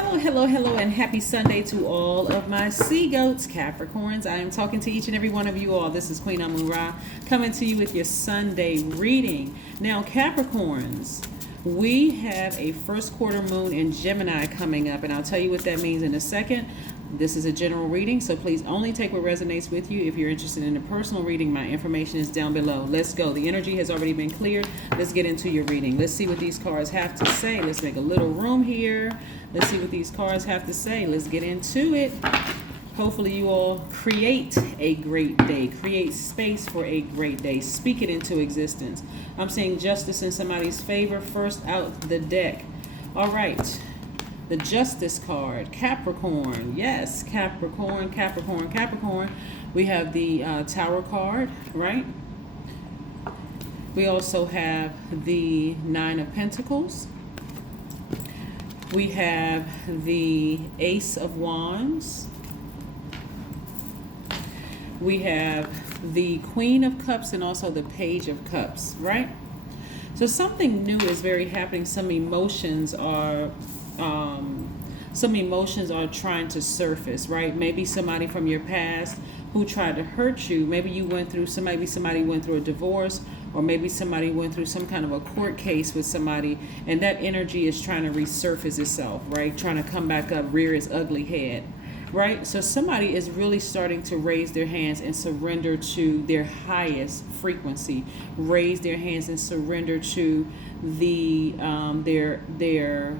Hello, and happy Sunday to all of my sea goats, Capricorns. I am talking to each and every one of you all. This is Queen Amun Ra coming to you with your Sunday reading. Now, Capricorns, we have a first quarter moon in Gemini coming up, and I'll tell you what that means in a second. This is a general reading, so please only take what resonates with you. If you're interested in a personal reading, my information is down below. Let's go. The energy has already been cleared. Let's get into your reading. Let's see what these cards have to say. Let's make a little room here. Let's see what these cards have to say. Let's get into it. Hopefully you all create a great day. Create space for a great day. Speak it into existence. I'm seeing justice in somebody's favor. First out the deck. All right. The Justice card, Capricorn. Yes, Capricorn. We have the Tower card, right? We also have the Nine of Pentacles. We have the Ace of Wands. We have the Queen of Cups and also the Page of Cups, right? So something new is very happening. Some emotions are trying to surface, right? Maybe somebody from your past who tried to hurt you. Maybe you went through somebody went through a divorce, or maybe somebody went through some kind of a court case with somebody, and that energy is trying to resurface itself, right? Trying to come back up, rear its ugly head, right? So somebody is really starting to raise their hands and surrender to their highest frequency. Raise their hands and surrender to the their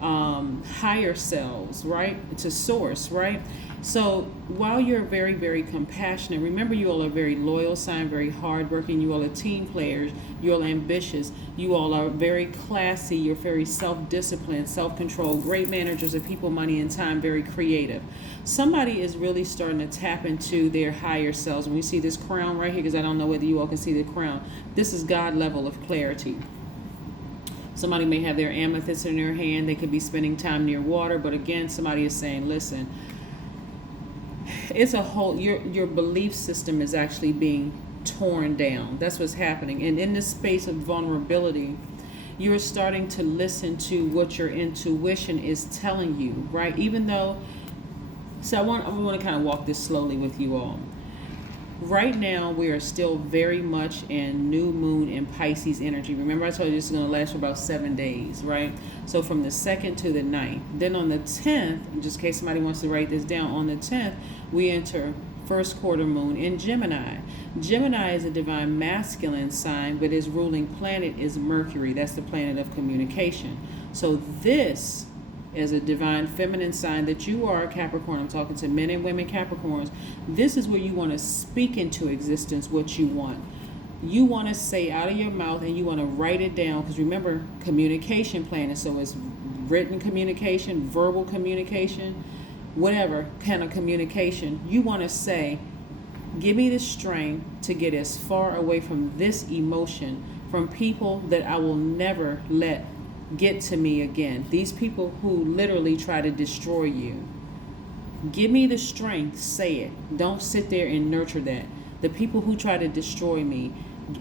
higher selves, right? To source, right? So while you're very, very compassionate, remember you all are very loyal sign, very hardworking. You all are team players. You all are ambitious. You all are very classy. You're very self-disciplined, self-controlled, great managers of people, money, and time, very creative. Somebody is really starting to tap into their higher selves. When we see this crown right here, because I don't know whether you all can see the crown, this is God level of clarity. Somebody may have their amethyst in their hand. They could be spending time near water. But again, somebody is saying, listen, it's a whole, your belief system is actually being torn down. That's what's happening. And in this space of vulnerability, you're starting to listen to what your intuition is telling you, right? Even though, so I want to kind of walk this slowly with you all. Right now, we are still very much in new moon and Pisces energy. Remember, I told you this is going to last for about 7 days, right? So from the 2nd to the 9th. Then on the 10th, just in case somebody wants to write this down, on the 10th, we enter first quarter moon in Gemini. Gemini is a divine masculine sign, but its ruling planet is Mercury. That's the planet of communication. So this as a divine feminine sign that you are a Capricorn. I'm talking to men and women Capricorns. This is where you want to speak into existence what you want. You want to say out of your mouth, and you want to write it down, because remember, communication planet. So it's written communication, verbal communication, whatever kind of communication. You want to say, give me the strength to get as far away from this emotion, from people that I will never let get to me again. These people who literally try to destroy you. Give me the strength, say it. Don't sit there and nurture that. The people who try to destroy me,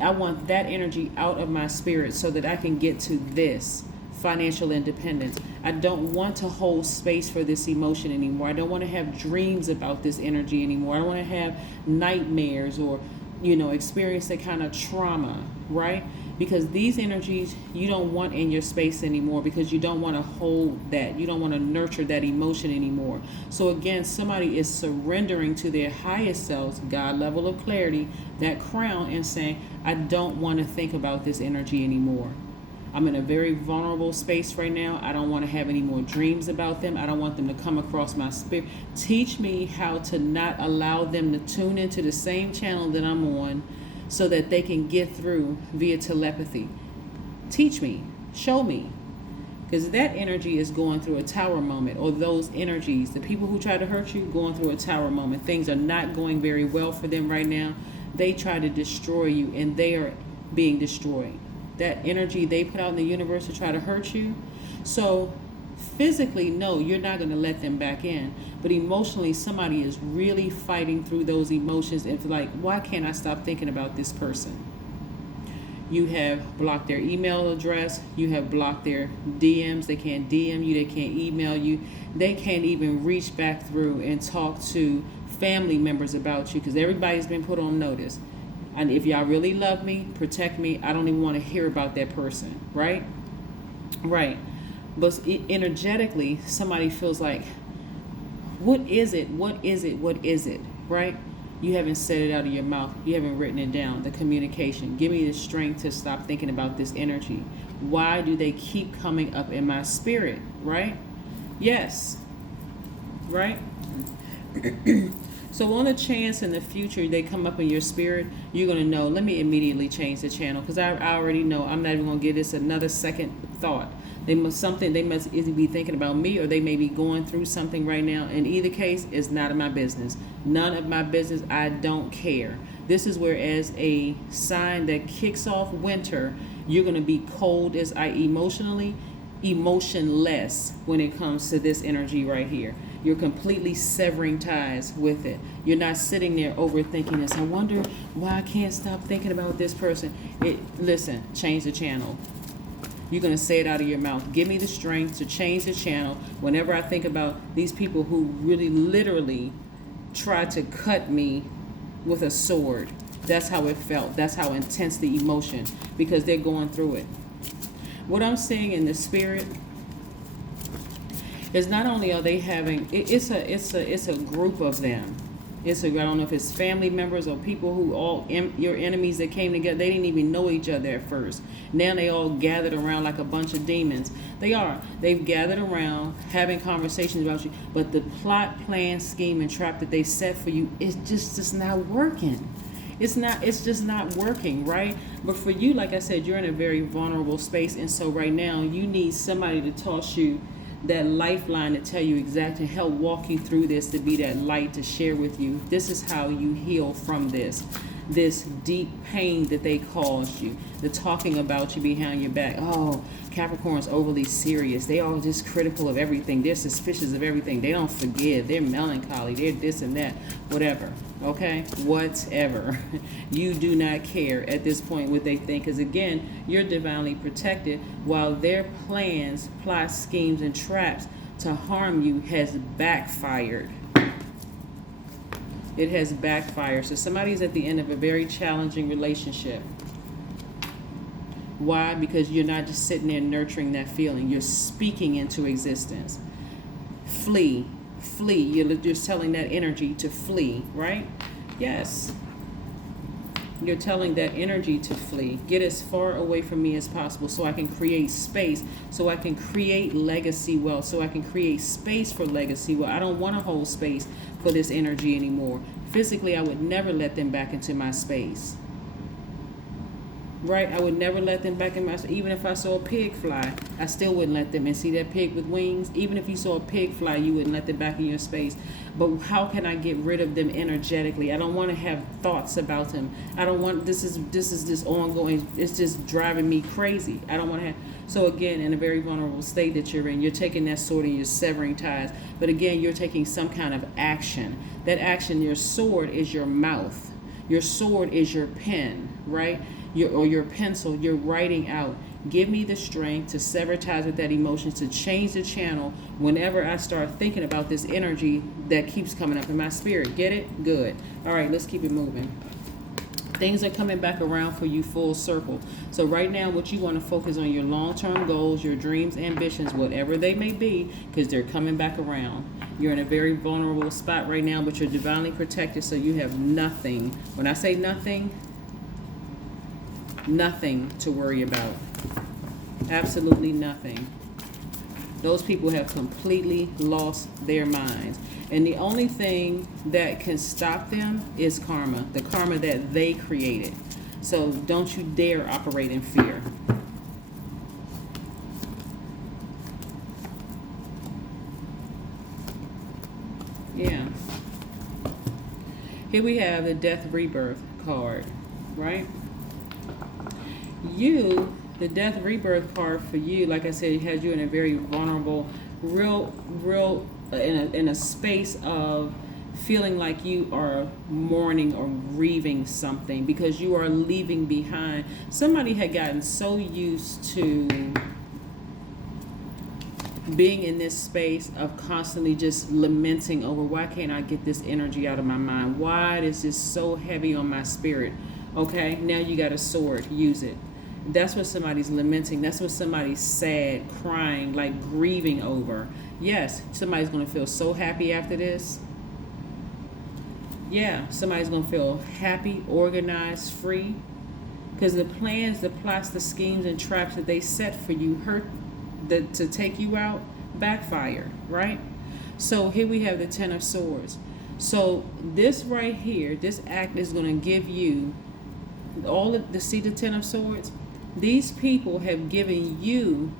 I want that energy out of my spirit so that I can get to this financial independence. I don't want to hold space for this emotion anymore. I don't want to have dreams about this energy anymore. I don't want to have nightmares or, experience that kind of trauma, right? Because these energies you don't want in your space anymore, because you don't want to hold that. You don't want to nurture that emotion anymore. So again, somebody is surrendering to their highest selves, God level of clarity, that crown, and saying, I don't want to think about this energy anymore. I'm in a very vulnerable space right now. I don't want to have any more dreams about them. I don't want them to come across my spirit. Teach me how to not allow them to tune into the same channel that I'm on, so that they can get through via telepathy. Teach me, show me. Because that energy is going through a tower moment, or those energies, the people who try to hurt you, going through a tower moment. Things are not going very well for them right now. They try to destroy you, and they are being destroyed. That energy they put out in the universe to try to hurt you. So physically, no, you're not going to let them back in. But emotionally, somebody is really fighting through those emotions. It's like, why can't I stop thinking about this person? You have blocked their email address. You have blocked their DMs. They can't DM you. They can't email you. They can't even reach back through and talk to family members about you, because everybody's been put on notice. And if y'all really love me, protect me, I don't even want to hear about that person, right? Right. But energetically, somebody feels like, what is it? What is it? What is it? Right? You haven't said it out of your mouth. You haven't written it down. The communication. Give me the strength to stop thinking about this energy. Why do they keep coming up in my spirit? Right? Yes. Right? So on the chance in the future they come up in your spirit, you're going to know, let me immediately change the channel, because I already know I'm not even going to give this another second thought. They must either be thinking about me, or they may be going through something right now. In either case, it's none of my business. None of my business. I don't care. This is where, as a sign that kicks off winter, you're going to be cold, as emotionally, emotionless when it comes to this energy right here. You're completely severing ties with it. You're not sitting there overthinking this. I wonder why I can't stop thinking about this person. Listen, change the channel. You're going to say it out of your mouth. Give me the strength to change the channel. Whenever I think about these people who really literally tried to cut me with a sword, that's how it felt. That's how intense the emotion, because they're going through it. What I'm seeing in the spirit is not only are they having, it's a group of them. I don't know if it's family members or people who your enemies that came together. They didn't even know each other at first. Now they all gathered around like a bunch of demons. They've gathered around having conversations about you. But the plot, plan, scheme, and trap that they set for you is just not working. It's just not working, right? But for you, like I said, you're in a very vulnerable space. And so right now you need somebody to toss you that lifeline, to tell you exactly, help walk you through this, to be that light, to share with you. This is how you heal from this deep pain that they caused you, the talking about you behind your back. Oh, Capricorn's overly serious. They all just critical of everything. They're suspicious of everything. They don't forgive. They're melancholy. They're this and that. Whatever. Okay? Whatever. You do not care at this point what they think, because again, you're divinely protected, while their plans, plots, schemes, and traps to harm you has backfired. It has backfired. So somebody's at the end of a very challenging relationship. Why? Because you're not just sitting there nurturing that feeling. You're speaking into existence. Flee. Flee. You're just telling that energy to flee, right? Yes. You're telling that energy to flee. Get as far away from me as possible, so I can create space, so I can create legacy wealth, so I can create space for legacy wealth. I don't want to hold space for this energy anymore. Physically, I would never let them back into my space. Right? I would never let them back in my space. Even if I saw a pig fly, I still wouldn't let them. And see that pig with wings? Even if you saw a pig fly, you wouldn't let them back in your space. But how can I get rid of them energetically? I don't want to have thoughts about them. I don't want, this is this ongoing, it's just driving me crazy. I don't want to have, so again, in a very vulnerable state that you're in, you're taking that sword and you're severing ties. But again, you're taking some kind of action. That action, your sword is your mouth. Your sword is your pen, right? Your pencil, you're writing out. Give me the strength to sever ties with that emotion, to change the channel whenever I start thinking about this energy that keeps coming up in my spirit. Get it? Good. All right, let's keep it moving. Things are coming back around for you full circle. So right now, what you want to focus on, your long-term goals, your dreams, ambitions, whatever they may be, because they're coming back around. You're in a very vulnerable spot right now, but you're divinely protected, so you have nothing. When I say nothing to worry about. Absolutely nothing. Those people have completely lost their minds. And the only thing that can stop them is karma, the karma that they created. So don't you dare operate in fear. Yeah. Here we have the Death Rebirth card, right? The Death Rebirth card for you, like I said, it has you in a very vulnerable, in a space of feeling like you are mourning or grieving something because you are leaving behind. Somebody had gotten so used to being in this space of constantly just lamenting over, why can't I get this energy out of my mind? Why is this so heavy on my spirit? Okay, now you got a sword, use it. That's what somebody's lamenting. That's what somebody's sad, crying, like grieving over. Yes, somebody's going to feel so happy after this. Yeah, somebody's going to feel happy, organized, free. Because the plans, the plots, the schemes, and traps that they set for you to take you out, backfired, right? So here we have the Ten of Swords. So this right here, this act is going to give you all of see the Ten of Swords. These people have given you,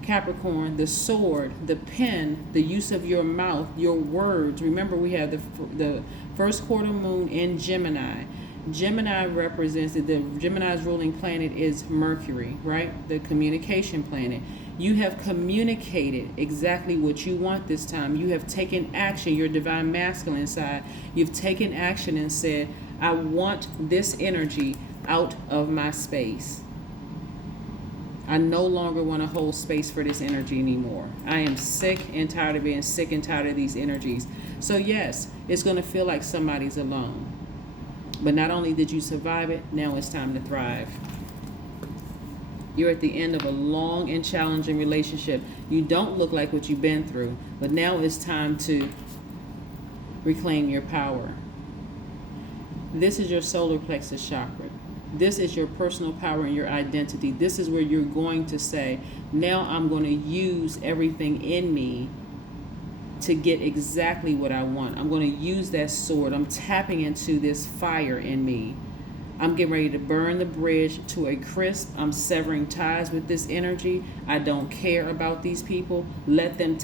Capricorn, the sword, the pen, the use of your mouth, your words. Remember, we have the first quarter moon in Gemini. Gemini represents the Gemini's ruling planet is Mercury, right? The communication planet. You have communicated exactly what you want this time. You have taken action, your divine masculine side. You've taken action and said, I want this energy out of my space. I no longer want to hold space for this energy anymore. I am sick and tired of being sick and tired of these energies. So yes, it's going to feel like somebody's alone. But not only did you survive it, now it's time to thrive. You're at the end of a long and challenging relationship. You don't look like what you've been through, but now it's time to reclaim your power. This is your solar plexus chakra. This is your personal power and your identity. This is where you're going to say, now I'm going to use everything in me to get exactly what I want. I'm going to use that sword. I'm tapping into this fire in me. I'm getting ready to burn the bridge to a crisp. I'm severing ties with this energy. I don't care about these people. Let them,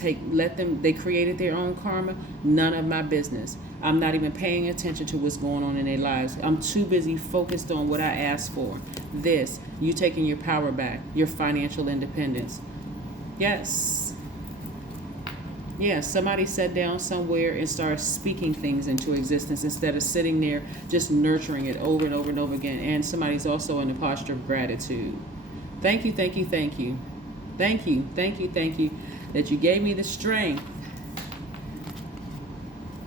they created their own karma. None of my business. I'm not even paying attention to what's going on in their lives. I'm too busy focused on what I asked for. This, you taking your power back, your financial independence. Yes. Yeah, somebody sat down somewhere and started speaking things into existence instead of sitting there just nurturing it over and over and over again. And somebody's also in a posture of gratitude. Thank you, thank you, thank you. Thank you, thank you, thank you that you gave me the strength,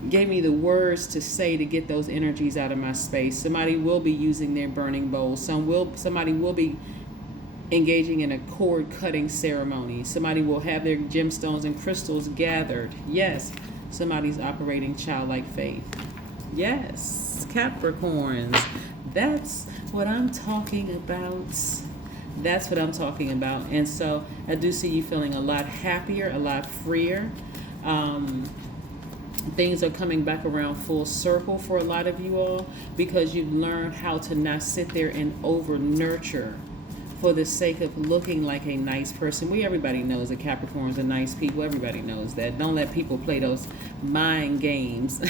gave me the words to say to get those energies out of my space. Somebody will be using their burning bowls. Somebody will be engaging in a cord cutting ceremony. Somebody will have their gemstones and crystals gathered. Yes, somebody's operating childlike faith. Yes, Capricorns. That's what I'm talking about. That's what I'm talking about. And so I do see you feeling a lot happier, a lot freer. Things are coming back around full circle for a lot of you all because you've learned how to not sit there and over nurture for the sake of looking like a nice person. Everybody knows that Capricorns are nice people. Everybody knows that. Don't let people play those mind games.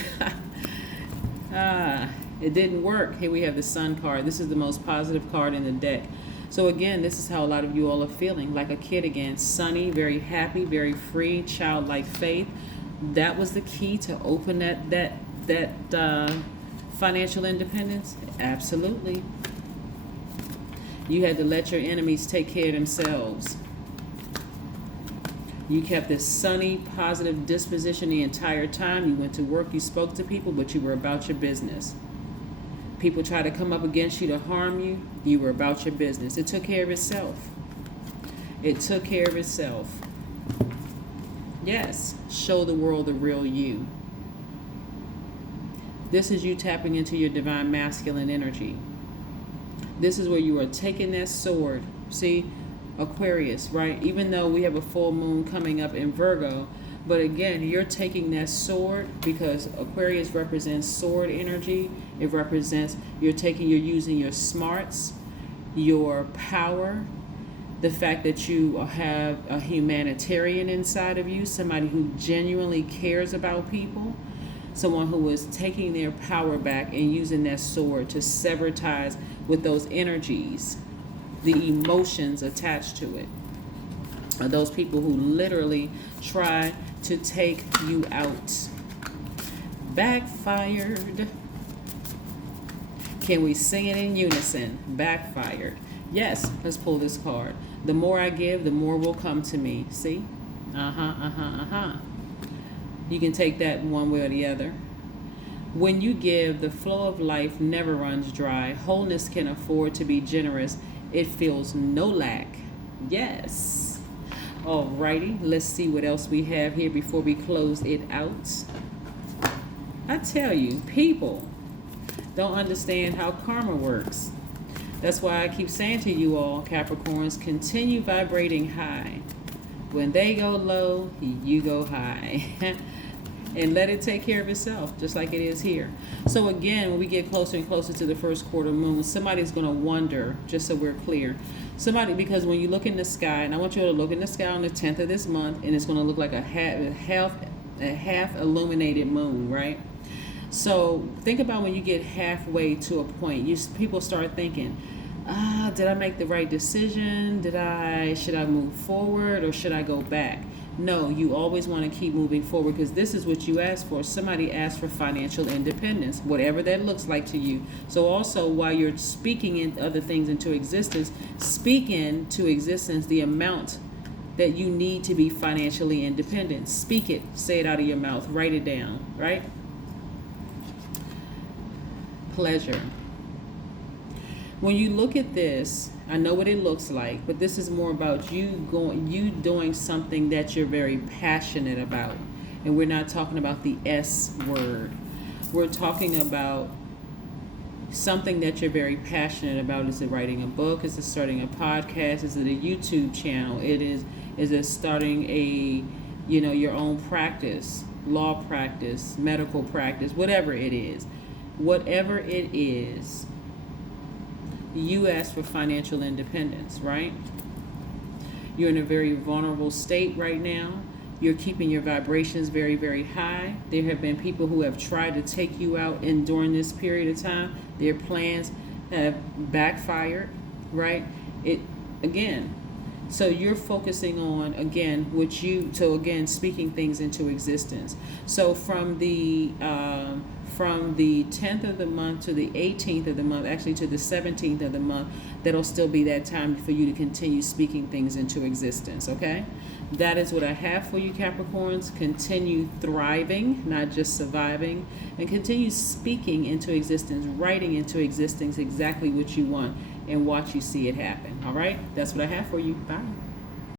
It didn't work. Here we have the Sun card. This is the most positive card in the deck. So again, this is how a lot of you all are feeling, like a kid again. Sunny, very happy, very free, childlike faith. That was the key to open that financial independence? Absolutely. You had to let your enemies take care of themselves. You kept this sunny, positive disposition the entire time. You went to work, you spoke to people, but you were about your business. People tried to come up against you to harm you. You were about your business. It took care of itself. It took care of itself. Yes, show the world the real you. This is you tapping into your divine masculine energy. This is where you are taking that sword. See, Aquarius, right? Even though we have a full moon coming up in Virgo, but again, you're taking that sword because Aquarius represents sword energy. It represents you're using your smarts, your power, the fact that you have a humanitarian inside of you, somebody who genuinely cares about people, someone who is taking their power back and using that sword to sever ties with those energies, the emotions attached to it. Those people who literally try to take you out. Backfired. Can we sing it in unison? Backfired. Yes, let's pull this card. The more I give, the more will come to me. See? You can take that one way or the other. When you give, the flow of life never runs dry. Wholeness can afford to be generous. It feels no lack. Yes. Alrighty, let's see what else we have here before we close it out. I tell you, people don't understand how karma works. That's why I keep saying to you all, Capricorns, continue vibrating high. When they go low, you go high. And let it take care of itself, just like it is here. So again, when we get closer and closer to the first quarter moon, somebody's going to wonder, just so we're clear, because when you look in the sky, and I want you to look in the sky on the 10th of this month, and it's going to look like a half illuminated moon, right? So think about when you get halfway to a point, people start thinking, did I make the right decision? Should I move forward or should I go back? No, you always want to keep moving forward, because this is what you asked for. Somebody asked for financial independence, whatever that looks like to you. So also, while you're speaking in other things into existence, speak into existence the amount that you need to be financially independent. Speak it, say it out of your mouth, write it down, right? Pleasure. When you look at this, I know what it looks like, but this is more about you doing something that you're very passionate about. And we're not talking about the S word. We're talking about something that you're very passionate about. Is it writing a book? Is it starting a podcast? Is it a YouTube channel? Is it starting your own practice, law practice, medical practice, whatever it is. Whatever it is, you ask for financial independence, right? You're in a very vulnerable state right now. You're keeping your vibrations very, very high. There have been people who have tried to take you out, and during this period of time, their plans have backfired, right? So you're focusing on, speaking things into existence. So from the 10th of the month to the 18th of the month, actually to the 17th of the month, that'll still be that time for you to continue speaking things into existence, okay? That is what I have for you, Capricorns. Continue thriving, not just surviving, and continue speaking into existence, writing into existence exactly what you want, and watch you see it happen, all right? That's what I have for you. Bye.